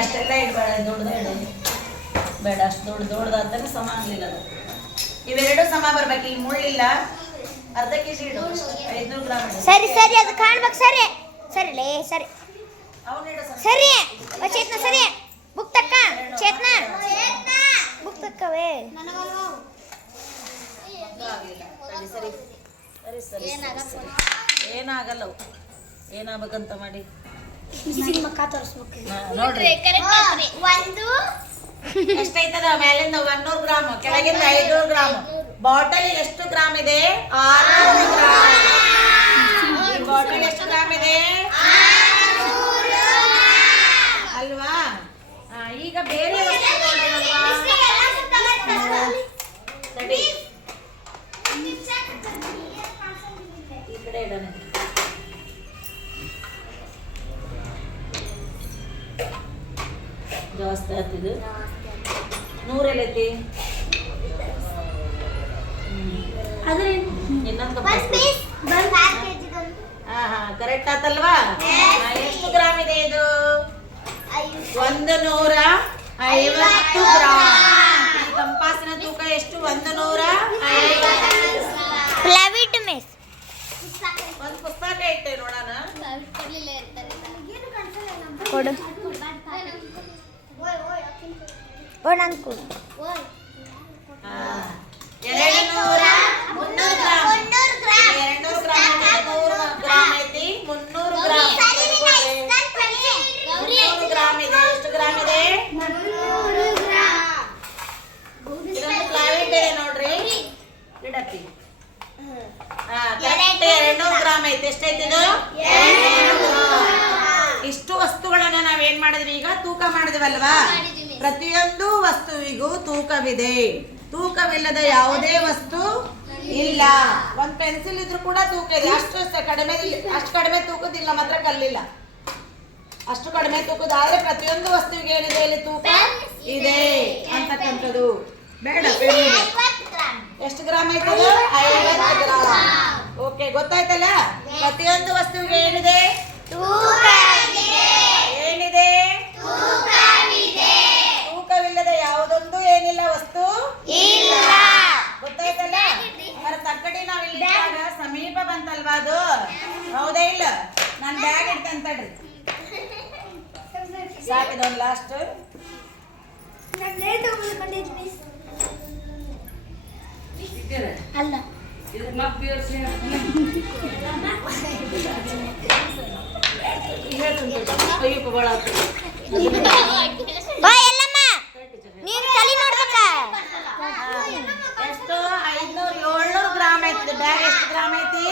ಅಷ್ಟೆಲ್ಲ ಇಡಬೇಡ, ದೊಡ್ಡದ ಇಡು. ಬೇಡ, ಅಷ್ಟು ದೊಡ್ಡದಾದ್ರೆ ಸಮ ಆಗಲಿಲ್ಲ ಅದು. ಇವೆರಡು ಸಮ ಬರ್ಬೇಕು. ಈಗ ಮುಳ್ಳಿಲ್ಲ, ಅರ್ಧ ಕೆಜಿ ಇಡು, 500 ಗ್ರಾಮ್ ಇಡು. ಸರಿ ಸರಿ, ಅದು ಕಾಣ್ಬೇಕು. ಸರಿ ಸರಿಲೇ, ಸರಿ ಸರಿ ಚೇತನ, ಸರಿ ಬುಕ್ ತಕ್ಕ. ಚೇತನ ಬುಕ್ ತಕ್ಕವೇ. ಸರಿ ಸರಿ ಸರಿ ಏನಾಗಲ್ಲ, ಏನಾಗಬೇಕಂತ ಮಾಡಿ ನೋಡ್ರಿ. ಎಷ್ಟೈತದ? ಮೇಲಿಂದ 100 ಗ್ರಾಮ್, ಕೆಳಗಿಂದ 500 ಗ್ರಾಮ್. ಬಾಟಲ್ ಎಷ್ಟು ಗ್ರಾಮ್ ಇದೆ? 600 ಗ್ರಾಮ್. ಈ ಬಾಟಲ್ ಎಷ್ಟು ಗ್ರಾಮ್ ಇದೆ ಅಲ್ವಾ? ಈಗ ಬೇರೆ ವಸ್ತು ನೋಡೋಣಲ್ವಾ? ಸರಿ, ಈ ಕಡೆ ಇಡೋಣ. ಜಾಸ್ತಿ ಆಗ್ತಿದ್ದು 100 ಎಲ್ಲೈತಿ? ಇನ್ನೊಂದು ಕರೆಕ್ಟ್ ಆತಲ್ವಾ? ಎಷ್ಟು ಗ್ರಾಮ್ ಇದೆ ಇದು? 150 ಗ್ರಾಮ್. ಈ ಕಂಪಾಸಿನ ತೂಕ ಎಷ್ಟು? 150. ಒಂದು ಪುಸ್ತಕ ಇಟ್ಟೆ ನೋಡೋಣ. ಕೊಡು ನಂಗೆ ಕೊಡು. 200 ಗ್ರಾಮ್ ಐತಿ. 300 ಗ್ರಾಮ್ ಗ್ರಾಮ್ ಇದೆ. ಎಷ್ಟು ಗ್ರಾಮ್ ಇದೆ? ಇದೊಂದು ಪ್ಲಾವಿಟ್ ಇದೆ ನೋಡ್ರಿ, ಇಡತ್ತಿ. ಕರೆಕ್ಟ್ 200 ಗ್ರಾಮ್ ಐತಿ. ಎಷ್ಟೈತಿ ಇದು? 200 ಗ್ರಾಮ್. ಇಷ್ಟು ವಸ್ತುಗಳನ್ನ ನಾವೇನ್ ಮಾಡಿದ್ವಿ? ಈಗ ತೂಕ ಮಾಡಿದ್ವಲ್ವಾ? ಪ್ರತಿಯೊಂದು ವಸ್ತುವಿಗೂ ತೂಕವಿದೆ. ತೂಕವಿಲ್ಲದ ಯಾವುದೇ ವಸ್ತು ಇಲ್ಲ. ಒಂದ್ ಪೆನ್ಸಿಲ್ ಇದ್ರೂ ಕೂಡ ತೂಕ ಇದೆ. ಅಷ್ಟು ಕಡಿಮೆ ತೂಕದಿಲ್ಲ, ಮಾತ್ರ ಕಲ್ಲಿಲ್ಲ. ಅಷ್ಟು ಕಡಿಮೆ ತೂಕದಾದ್ರೆ ಪ್ರತಿಯೊಂದು ವಸ್ತುವಿಗೆ ಏನಿದೆ? ಇಲ್ಲಿ ತೂಕ ಇದೆ ಅಂತಕ್ಕಂಥದ್ದು. ಬೇಡ, ಎಷ್ಟು ಗ್ರಾಮ್ ಆಯ್ತದ? 50 ಗ್ರಾಮ್. ಓಕೆ, ಗೊತ್ತಾಯ್ತಲ್ಲ? ಪ್ರತಿಯೊಂದು ವಸ್ತುವಿಗೆ ಏನಿದೆ? ಏನಿದೆ? ತೂಕವಿಲ್ಲದ ಯಾವುದೊಂದು ಏನಿಲ್ಲ ವಸ್ತು ಇಲ್ಲ. ಗೊತ್ತಾಯ್ತಲ್ಲ? ತಕ್ಕಡಿ ನಾವ್ ಇಲ್ಲಿ ಸಮೀಪ ಬಂತಲ್ವಾ ಅದು? ಹೌದಾ ಇಲ್ಲ? ನಾನು ಬ್ಯಾಗ್ ಇಡ್ತೇನೆ ತಡ್ರಿ. ಸಾಕಿದೊಂದು ಲಾಸ್ಟ್. ಅಲ್ಲ ಎಷ್ಟು? 500 700 ಗ್ರಾಮ್ ಐತಿ. ಬ್ಯಾಗ್ ಎಷ್ಟು ಗ್ರಾಮ್ ಐತಿ?